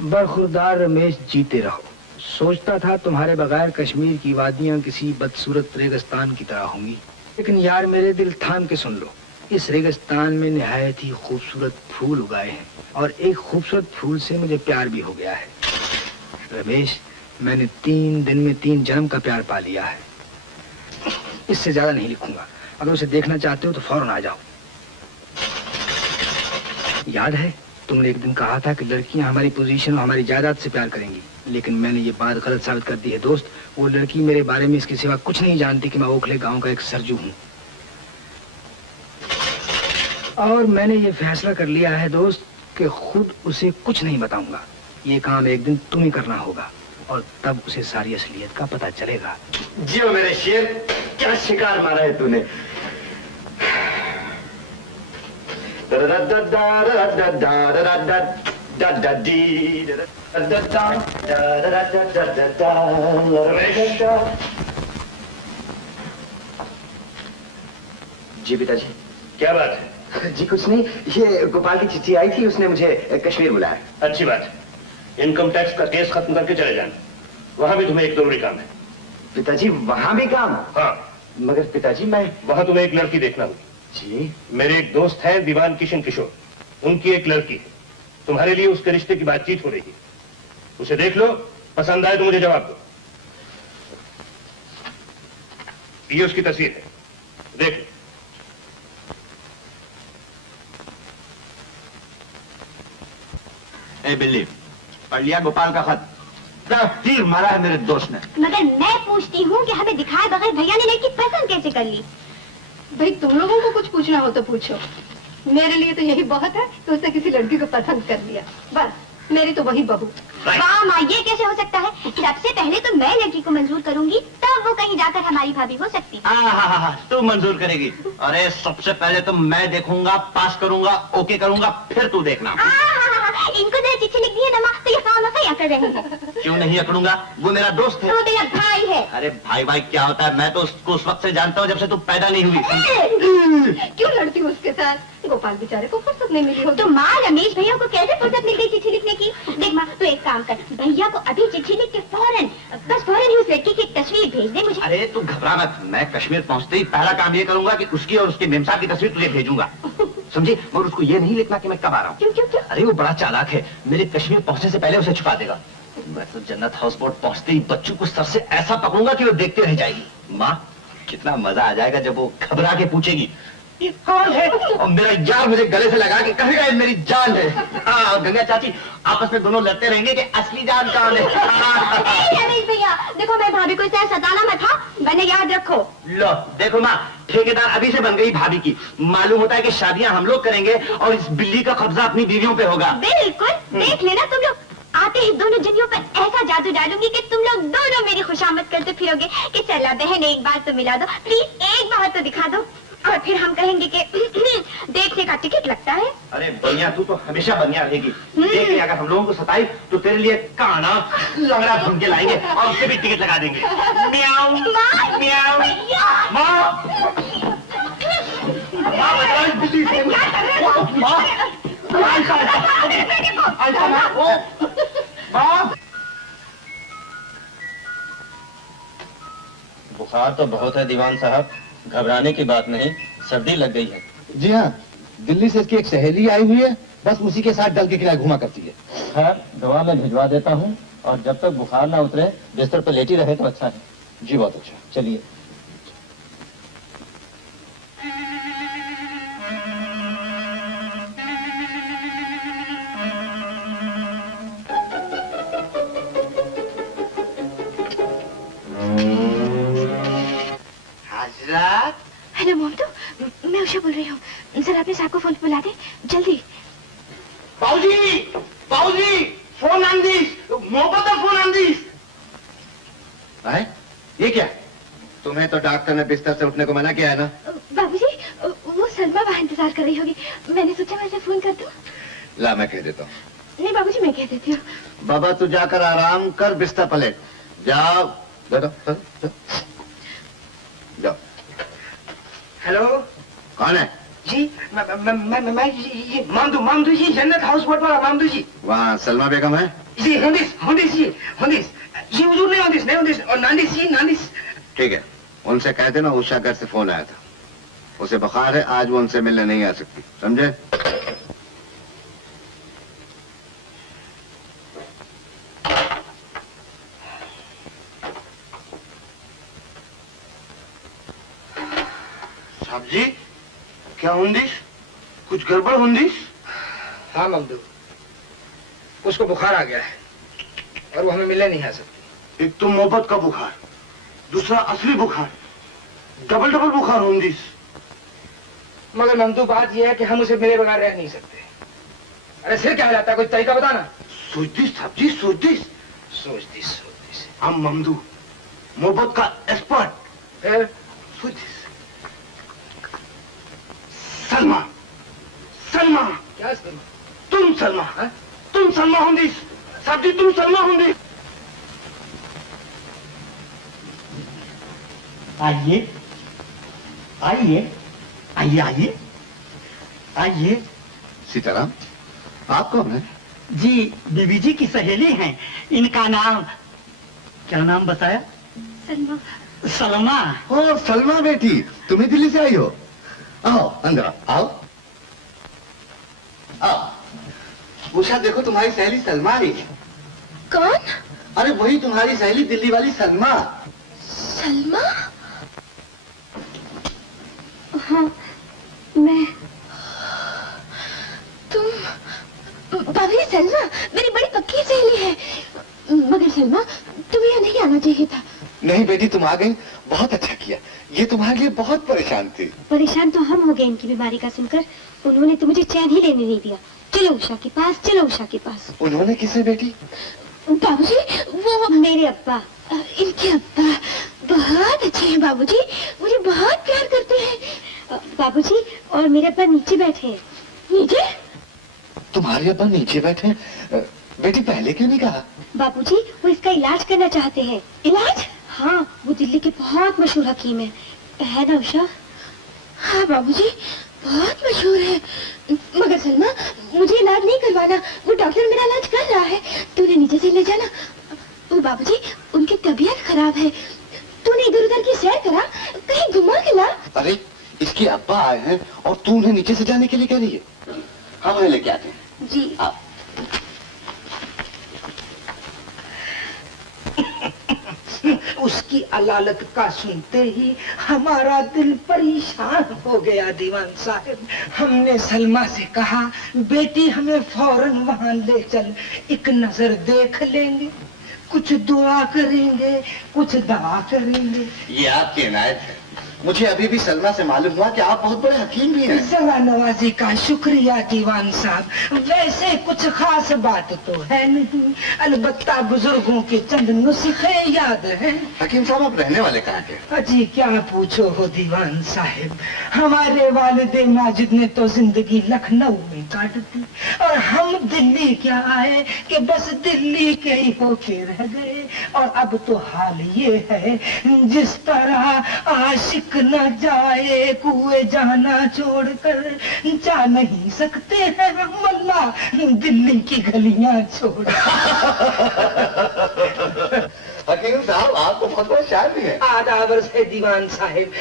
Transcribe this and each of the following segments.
बरखुरदार रमेश, जीते रहो। सोचता था तुम्हारे बगैर कश्मीर की वादियां किसी बदसूरत रेगिस्तान की तरह होंगी, लेकिन यार मेरे दिल थाम के सुन लो, इस रेगिस्तान में निहायत ही खूबसूरत फूल उगाए हैं और एक खूबसूरत फूल से मुझे प्यार भी हो गया है। रमेश, मैंने 3 दिन में 3 जन्म का प्यार पा लिया है। इससे ज्यादा नहीं लिखूंगा। अगर उसे देखना चाहते हो तो फौरन आ जाओ। याद है तुमने एक दिन कहा था कि लड़कियां हमारी पोजीशन और हमारी जायदाद से प्यार करेंगी, लेकिन मैंने ये बात गलत साबित कर दी है दोस्त। वो लड़की मेरे बारे में इसके सिवा कुछ नहीं जानती कि मैं ओखले गांव का एक सरजू हूं। और मैंने ये फैसला कर लिया है दोस्त कि खुद उसे कुछ नहीं बताऊंगा। ये काम एक दिन तुम्हें करना होगा और तब उसे सारी असलियत का पता चलेगा। जियो मेरे शेर, क्या शिकार मारा है तूने। जी पिताजी। क्या बात है? जी कुछ नहीं, ये गोपाल की चिट्ठी आई थी, उसने मुझे कश्मीर बुलाया। अच्छी बात है। इनकम टैक्स का केस खत्म करके चले जाना, वहां भी तुम्हें एक जरूरी काम है। पिताजी वहां भी काम? हाँ। मगर पिताजी मैं वहां तुम्हें एक लड़की देखना होगी। जी? मेरे एक दोस्त है दीवान किशन किशोर, उनकी एक लड़की है। तुम्हारे लिए उसके रिश्ते की बातचीत हो रही है। उसे देख लो, पसंद आए तो मुझे जवाब दो। ये उसकी तस्वीर है, देख लो। ए बिल्ली, पढ़ लिया गोपाल का खत? तीर मारा है मेरे दोस्त ने। मगर मैं पूछती हूँ कि हमें दिखाए बगैर भैया ने लड़की पसंद कैसे कर ली? भाई तुम लोगों को कुछ पूछना हो तो पूछो, मेरे लिए तो यही बहुत है कि उसने किसी लड़की को पसंद कर लिया, बस मेरी तो वही बहू। वाह माँ, ये कैसे हो सकता है? सबसे पहले तो मैं लड़की को मंजूर करूंगी, तब वो कहीं जाकर हमारी भाभी हो सकती है। हाँ, तू मंजूर करेगी? अरे सबसे पहले तो मैं देखूंगा, पास करूंगा, ओके करूंगा, फिर तू देखना। इनको जरा चिट्ठी लिख दी है ना, तो ये काम क्या कर रहे हैं? क्यों नहीं अकड़ूंगा, वो मेरा दोस्त है। वो मेरा भाई है। अरे भाई भाई क्या होता है, मैं तो उसको उस वक्त से जानता हूँ जब से तू पैदा नहीं हुई। क्यों लड़ती हूँ उसके साथ? गोपाल बेचारे को फुर्सत नहीं मिली हो। तो माँ, रमेश भैया को कैसे फुर्सत मिल गई चिट्ठी लिखने की? देख माँ, तू एक काम कर, भैया को अभी चिट्ठी लिख के फौरन ही उस लड़की की एक तस्वीर भेज दे मुझे। अरे तू घबरा मत, मैं कश्मीर पहुँचते ही पहला काम ये करूंगा कि उसकी और उसके मेमसाब की तस्वीर तुझे भेजूंगा, समझी? मगर उसको ये नहीं लिखना कि मैं कब आ रहा हूँ। क्यों क्यों क्यों? अरे वो बड़ा चालाक है, मेरे कश्मीर पहुँचने से पहले उसे छुपा देगा। मैं तो जन्नत हाउस बोट पहुँचते ही बच्चों को सर से ऐसा पकड़ूंगा कि वो देखते रह जाएगी। माँ, कितना मजा आ जाएगा जब वो घबरा के पूछेगी ये कौन है, और मेरा यार मुझे गले से लगा के कहेगा ये मेरी जान है। हाँ गंगा चाची, आपस में दोनों लड़ते रहेंगे कि असली जान कौन है। नहीं रमेश भैया, देखो मैं भाभी को इसे सताना मत, हाँ? मैंने याद रखो। लो देखो माँ, ठेकेदार अभी से बन गई भाभी की। मालूम होता है कि शादियां हम लोग करेंगे और इस बिल्ली का कब्जा अपनी बीवियों पे होगा। बिल्कुल, देख लेना तुम लोग। आते ही दोनों जनियों पर ऐसा जादू डालूंगी कि तुम लोग दोनों मेरी खुशामद करते फिरोगे कि चला बहन एक बार तो मिला दो, प्लीज एक बार तो दिखा दो, और फिर हम कहेंगे कि देखने का टिकट लगता है। अरे बनिया, तू तो हमेशा बनिया रहेगी। देख ले, अगर हम लोगों को सताई तो तेरे लिए काना लंगड़ा ढूंढ के लाएंगे और उससे भी टिकट लगा देंगे। म्याऊ म्याऊ। बुखार तो बहुत है दीवान साहब, घबराने की बात नहीं, सर्दी लग गई है। जी हाँ, दिल्ली से इसकी एक सहेली आई हुई है, बस उसी के साथ डल के किनारे घुमा करती है। खैर दवा मैं भिजवा देता हूँ, और जब तक बुखार ना उतरे बिस्तर पर लेटी रहे तो अच्छा है। जी बहुत अच्छा, चलिए। हेलो मोमतो, मैं उषा बोल रही हूँ, जरा अपने साहब को फोन बुला दे जल्दी। बाबूजी, बाबूजी, फोन आन दीस, मोहब्बत फोन आन दीस। है? ये क्या? तुम्हें तो डॉक्टर ने बिस्तर से उठने को मना किया है ना? बाबूजी, वो सलमा वहाँ इंतजार कर रही होगी, मैंने सोचा मैं उसे फोन कर दूं। ला मैं कह देता हूँ। नहीं बाबूजी, मैं कह देती हूँ। बाबा तू जाकर आराम कर, बिस्तर पलट जाओ। जाओ। हेलो, कौन है? जी मैं ये मामदू जी, जन्नत हाउस बोट वाला मामदू जी। वहाँ सलमा बेगम है? जी होंदिस जी हुजूर नहीं होंदिस और नांदिस। ठीक है, उनसे कह देना उषा घर से फोन आया था, उसे बुखार है, आज वो उनसे मिलने नहीं आ सकती, समझे? साहब जी, क्या हुंदिस? कुछ गड़बड़ हुंदिस? हाँ ममदू, उसको बुखार आ गया है और वो हमें मिलने नहीं आ सकती। एक तो मोहब्बत का बुखार, दूसरा असली बुखार, डबल बुखार हुंदिस। मगर ममदू बात यह है कि हम उसे मिले बगैर रह नहीं सकते। अरे सिर क्या हिलाता है, कोई तरीका बताना। सोचदिस साहब जी, सोचदिस। हम ममदू मोहब्बत का एक्सपर्ट। फिर सोचदिस। सलमा क्या सलमा? तुम सलमा, तुम सलमा हुंदिस साहब जी, तुम सलमा हुंदिस। आइए आइए आइए आइए आइए। सीताराम, आप कौन है? जी बीबी जी की सहेली हैं, इनका नाम क्या नाम बताया? सलमा। सलमा। ओ सलमा बेटी, तुम्हें दिल्ली से आई हो? आओ अंदर आओ। उषा देखो, तुम्हारी सहेली सलमा आई है। कौन? अरे वही तुम्हारी सहेली दिल्ली वाली सलमा। सलमा? हाँ, मैं। तुम बाबरी सलमा मेरी बड़ी पक्की सहेली है। मगर सलमा, तुम्हें यहाँ नहीं आना चाहिए था। नहीं बेटी, तुम आ गई, बहुत अच्छा किया। ये तुम्हारे लिए बहुत परेशान थी। परेशान तो हम हो गए इनकी बीमारी का सुनकर। उन्होंने तो मुझे चैन ही लेने नहीं दिया। चलो उषा के पास, चलो उषा के पास। उन्होंने किसे बेटी? बाबूजी, वो मेरे अब्बा। इनके अब्बा बहुत अच्छे हैं बाबूजी, मुझे बहुत प्यार करते हैं। बाबूजी, और मेरे अब्बा नीचे बैठे हैं। नीचे? तुम्हारे अब्बा नीचे बैठे? बेटी पहले क्यों नहीं कहा? बाबूजी, वो इसका इलाज करना चाहते हैं। इलाज? हाँ, वो दिल्ली के बहुत मशहूर हकीम है ना उषा? हाँ बाबूजी, बहुत मशहूर है। मगर सलमा, मुझे इलाज नहीं करवाना, वो डॉक्टर मेरा इलाज कर रहा है। तूने नीचे से ले जाना। ओ बाबूजी, उनकी तबीयत खराब है, तूने इधर उधर की सैर करा, कहीं घुमा के ला। अरे इसके अब्बा आए हैं और तू उन्हें नीचे से जाने के लिए कह रही है? हम उन्हें लेके आते हैं। जी। उसकी अलालत का सुनते ही हमारा दिल परेशान हो गया दीवान साहब। हमने सलमा से कहा, बेटी हमें फौरन वहां ले चल, एक नजर देख लेंगे, कुछ दुआ करेंगे, कुछ दवा करेंगे। ये आपकी इनायत है। मुझे अभी भी सलमा से मालूम हुआ कि आप बहुत बड़े हकीम भी हैं। जरा नवाजी का शुक्रिया दीवान साहब। वैसे कुछ खास बात तो है नहीं, अलबत्ता बुजुर्गों के चंद नुस्खे याद हैं। हकीम साहब, आप रहने वाले कहाँ के? अजी क्या पूछो हो दीवान साहब, हमारे वालिदे माजिद ने तो जिंदगी लखनऊ में काट दी और हम दिल्ली क्या आए कि बस दिल्ली के ही होके रह गए। और अब तो हाल ये है, जिस तरह आशिक न जाए कुएं जाना छोड़कर, जा नहीं सकते हैं हम वल्लाह दिल्ली की गलियां छोड़। हकीम साहब, आपको बहुत बड़ा शायर भी है। आदाबर से दीवान साहब,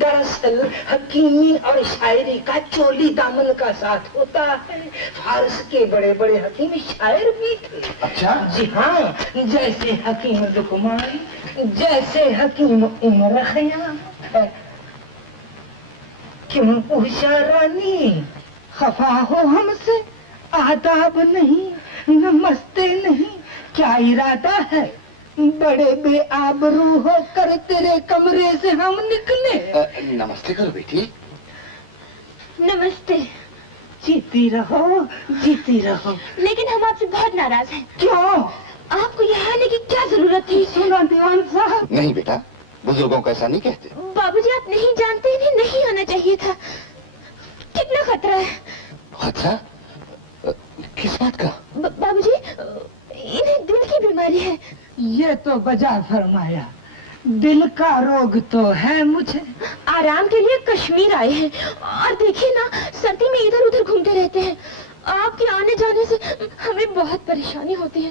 दरअसल हकीमी और शायरी का चोली दामन का साथ होता है। फारस के बड़े बड़े हकीम शायर भी थे। अच्छा? जी हाँ, जैसे हकीम लुकमान, जैसे हकीम उमर खयाम। क्यों उषा रानी खफा हो हमसे? आदाब नहीं, नमस्ते नहीं, क्या इरादा है? बड़े बेआबरू होकर तेरे कमरे से हम निकले। नमस्ते करो बेटी। नमस्ते। जीती रहो, जीती रहो। लेकिन हम आपसे बहुत नाराज हैं। क्यों? आपको यहाँ आने की क्या जरूरत थी? सुना दीवान साहब, नहीं बेटा, बुजुर्गों को ऐसा नहीं कहते। बाबूजी, आप नहीं जानते, इन्हें नहीं आना चाहिए था। कितना खतरा है। अच्छा, किस बात का? बाबूजी, इन्हें दिल की बीमारी है। ये तो बजा फरमाया। दिल का रोग तो है मुझे। आराम के लिए कश्मीर आए हैं और देखिए ना, सर्दी में इधर उधर घूमते रहते हैं। आपके आने जाने से हमें बहुत परेशानी होती है।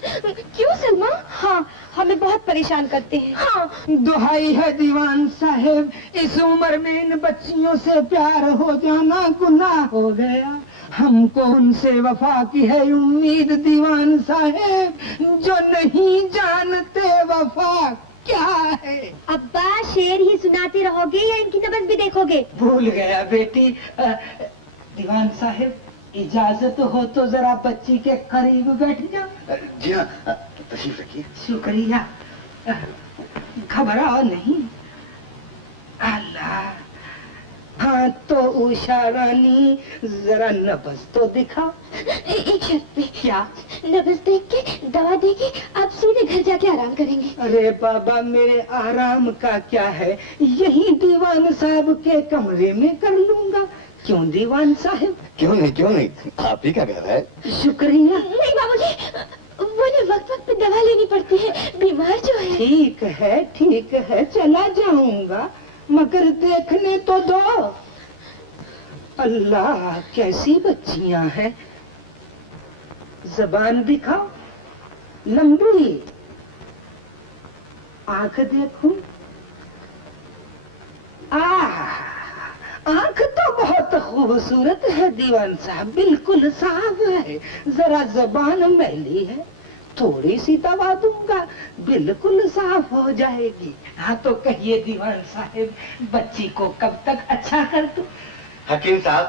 क्यों सलमा? हाँ, हमें बहुत परेशान करते हैं। हाँ, दुहाई है दीवान साहब, इस उम्र में इन बच्चियों से प्यार हो जाना गुनाह हो गया। हमको उनसे वफा की है उम्मीद दीवान साहब, जो नहीं जानते वफा क्या है। अब्बा शेर ही सुनाते रहोगे या इनकी नबज भी देखोगे? भूल गया बेटी। दीवान साहब, इजाजत हो तो जरा बच्ची के करीब बैठ जाओ। जी हाँ, तशरीफ रखिए। शुक्रिया। घबराओ नहीं। अल्लाह। हाँ तो उषा रानी, जरा नब्ज तो दिखाओ। एक शर्त पे। क्या? नब्ज देख के दवा देके आप सीधे घर जाके आराम करेंगे। अरे बाबा, मेरे आराम का क्या है, यही दीवान साहब के कमरे में कर लूंगा। क्यों दीवान साहब? क्यों नहीं, आप ही का घर है। शुक्रिया। नहीं बाबूजी, बोले वक्त वक्त पे दवा लेनी पड़ती है, बीमार जो है। ठीक है, चला जाऊंगा, मगर देखने तो दो। अल्लाह, कैसी बच्चियां हैं। जबान दिखाओ, लंबी। आंख देखूं। आंख तो बहुत खूबसूरत है दीवान साहब, बिल्कुल साफ है। जरा जबान मैली है, थोड़ी सी दवा दूंगा, बिल्कुल साफ हो जाएगी। हाँ तो कहिए दीवान साहब, बच्ची को कब तक अच्छा कर दूं? हकीम साहब,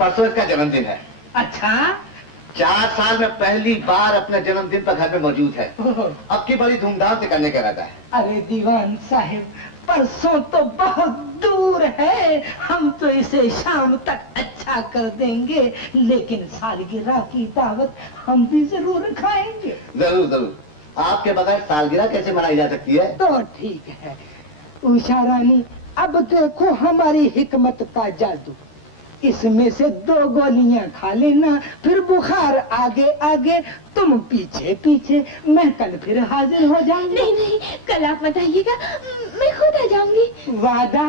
परसों इसका जन्मदिन है। अच्छा? 4 साल में पहली बार अपने जन्मदिन पर घर में मौजूद है। अब की बड़ी धूमधाम से करने का इरादा है। अरे दीवान साहब, परसों तो बहुत दूर है, हम तो इसे शाम तक अच्छा कर देंगे, लेकिन सालगिरह की दावत हम भी जरूर खाएंगे। जरूर। आपके बगैर सालगिरह कैसे मनाई जा सकती है? तो ठीक है उषा रानी, अब देखो हमारी हिकमत का जादू। इसमें से 2 गोलियां खा लेना, फिर बुखार आगे आगे, तुम पीछे पीछे, मैं कल फिर हाजिर हो जाऊंगी। नहीं, कल आप मत आइएगा, मैं खुद आ जाऊंगी। वादा?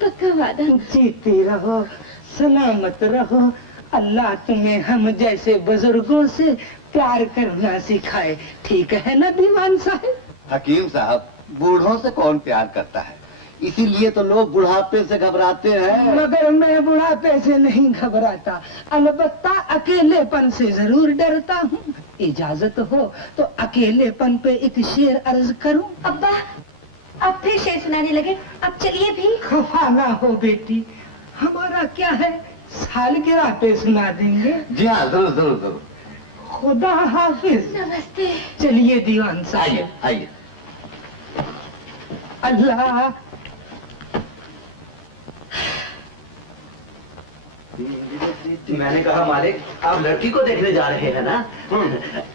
पक्का वादा। जीती रहो, सलामत रहो। अल्लाह तुम्हें हम जैसे बुजुर्गों से प्यार करना सिखाए। ठीक है ना दीवान साहब? हकीम साहब, बूढ़ों से कौन प्यार करता है, इसीलिए तो लोग बुढ़ापे से घबराते हैं। मगर मैं बुढ़ापे से नहीं घबराता, अलबत्ता अकेलेपन से जरूर डरता हूँ। इजाजत हो तो अकेलेपन पे एक शेर अर्ज करूं? अब्बा, अब फिर शेर सुनाने लगे, अब चलिए भी। खफा ना हो बेटी, हमारा क्या है, सालगिरह पे सुना देंगे। जी हाँ, जरूर। खुदा हाफिज। नमस्ते। चलिए दीवान साहब। आइए। अल्लाह। मैंने कहा मालिक, आप लड़की को देखने जा रहे हैं ना?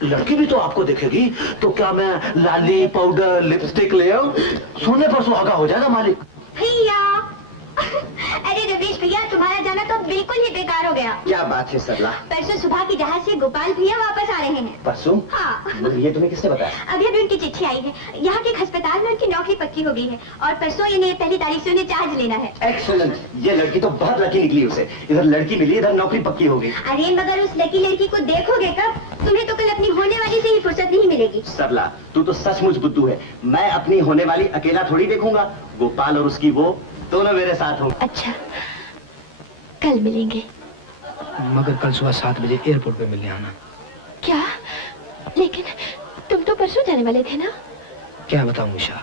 लड़की भी तो आपको देखेगी, तो क्या मैं लाली, पाउडर, लिपस्टिक ले आऊं? सोने पर सुहागा हो जाएगा मालिक। भैया अरे रमेश भैया, तुम्हारा जाना तो बिल्कुल ही बेकार हो गया। क्या बात है सरला? परसों सुबह की जहाज से गोपाल भैया वापस आ रहे हैं। परसों? हाँ। ये तुम्हें किसने बताया? अभी अभी उनकी चिट्ठी आई है, यहाँ के एक अस्पताल में उनकी नौकरी पक्की हो गई है और परसों इन्हें 1 तारीख से उन्हें चार्ज लेना है। एक्सीलेंट, ये लड़की तो बहुत लकी निकली उसे। इधर लड़की मिली, इधर नौकरी पक्की हो गई। अरे मगर उस लकी लड़की को देखोगे कब? तुम्हें तो कल अपनी होने वाली से ही फुर्सत नहीं मिलेगी। सरला, तू तो सचमुच बुद्धू है। मैं अपनी होने वाली अकेला थोड़ी देखूंगा, गोपाल और उसकी वो दोनों मेरे साथ होंगे। अच्छा, कल मिलेंगे। मगर कल सुबह 7 बजे एयरपोर्ट पे मिलने आना। क्या? लेकिन तुम तो परसों जाने वाले थे ना? क्या बताऊं उषा,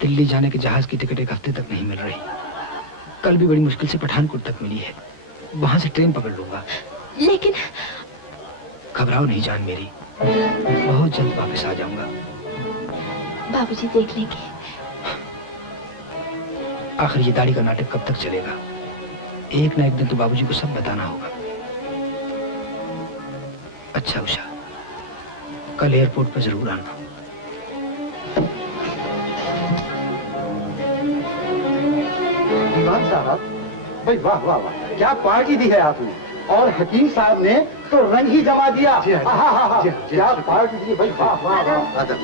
दिल्ली जाने के जहाज की टिकट 1 हफ्ते तक नहीं मिल रही। कल भी बड़ी मुश्किल से पठानकोट तक मिली है, वहां से ट्रेन पकड़ लूंगा। लेकिन घबराओ नहीं जान मेरी, बहुत जल्द वापस आ जाऊंगा। बाबूजी देख लेंगे। आखिर ये दाढ़ी का नाटक कब तक चलेगा? एक ना एक दिन तो बाबूजी को सब बताना होगा। अच्छा उषा, कल एयरपोर्ट पर जरूर आना। दीवान साहब, भाई वाह वाह वाह, क्या पार्टी दी है आपने। और हकीम साहब ने तो रंग ही जमा दिया। क्या पार्टी दी भाई, वाह वाह वाह।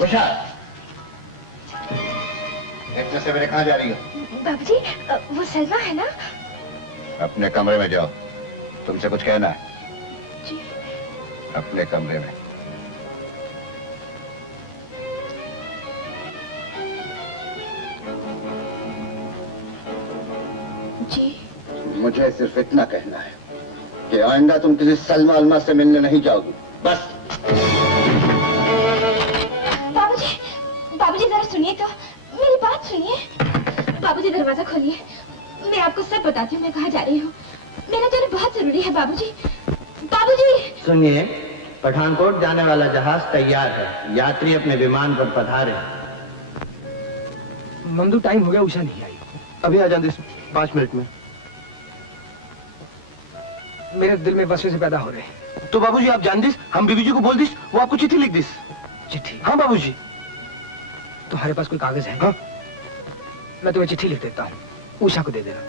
उषा, इतने सवेरे कहाँ जा रही हो? बाबूजी, वो सलमा है ना? अपने कमरे में जाओ, तुमसे कुछ कहना है। जी। अपने कमरे में। जी। मुझे सिर्फ इतना कहना है कि आइंदा तुम किसी सलमा अलमा से मिलने नहीं जाओगी, बस। बाबूजी, बाबूजी जरा सुनिए तो, मेरी बात सुनिए। बाबूजी दरवाजा खोलिए, मैं आपको सब बताती हूँ मैं कहाँ जा रही हूँ। मेरा जाना बहुत जरूरी है बाबूजी। बाबूजी! सुनिए, पठानकोट जाने वाला जहाज तैयार है, यात्री अपने विमान पर पधारे। नंदू, टाइम हो गया, उषा नहीं आई। अभी आ जाने 5 मिनट में। मेरे दिल में वसवसे पैदा हो रहे हैं। तो बाबूजी आप जान दिस, हम बीबी जी को बोल दिस, वो आपको चिट्ठी लिख दिस। चिट्ठी? हाँ बाबूजी। तुम्हारे पास कोई कागज है? हाँ। मैं तुम्हें चिट्ठी लिख देता हूँ, उषा को दे देना।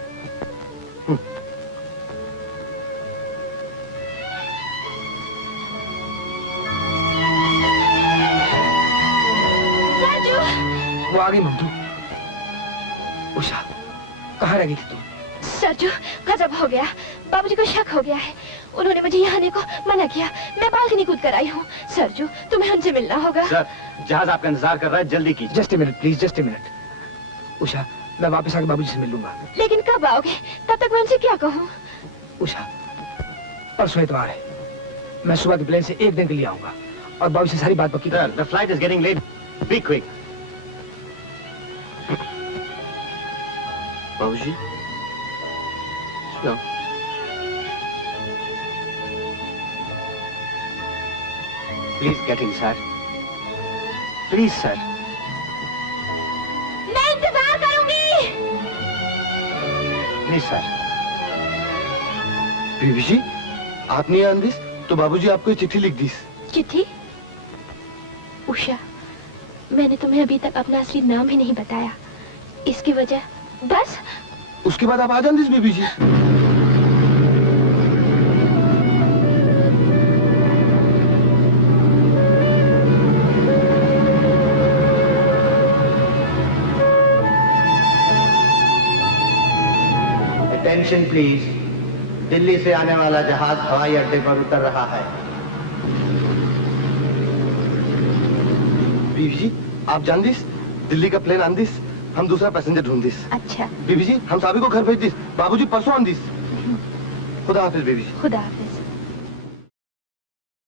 वो आ गई मंटू। उषा, कहाँ रह गई थी तुम? सरजू, गजब हो गया। बाबूजी को शक हो गया है। उन्होंने मुझे यहाँ आने को मना किया। मैं बालकनी कूद कर आई हूँ। सरजू, तुम्हें उनसे मिलना होगा। सर, जहाज आपका इंतजार कर रहा है, जल्दी कीजिए। Just a minute please, just a minute. Usha, मैं वापस आके बाबूजी से मिल लूंगा। लेकिन कब आओगे? तब तक मैं उनसे क्या कहूँ? उषा, परसों इतवार है। मैं सुबह के प्लेन से 1 दिन के लिए आऊंगा और बाबू से सारी बात पक्की कर Sir, the flight is getting late. Be quick. बाबूजी, सुनाओ। Please get in, sir. Please, sir. मैं इंतजार करूंगी। Please, sir. बीबी जी, आप नहीं आन दिस, तो बाबूजी आपको ये चिट्ठी लिख दिस। चिट्ठी? उषा, मैंने तुम्हें अभी तक अपना असली नाम ही नहीं बताया। इसकी वजह बस। उसके बाद आप आ जान दिस बीबी जी। अटेंशन प्लीज, दिल्ली से आने वाला जहाज हवाई अड्डे पर उतर रहा है। बीबी जी, आप जान दिस, दिल्ली का प्लेन आन दिस, हम दूसरा पैसेंजर ढूंढ दिस। अच्छा। बीबी जी, हम सभी को घर भेज दिस, बाबूजी परसों आन दिस। खुदा हाफिज बीबी जी। खुदा हाफिज।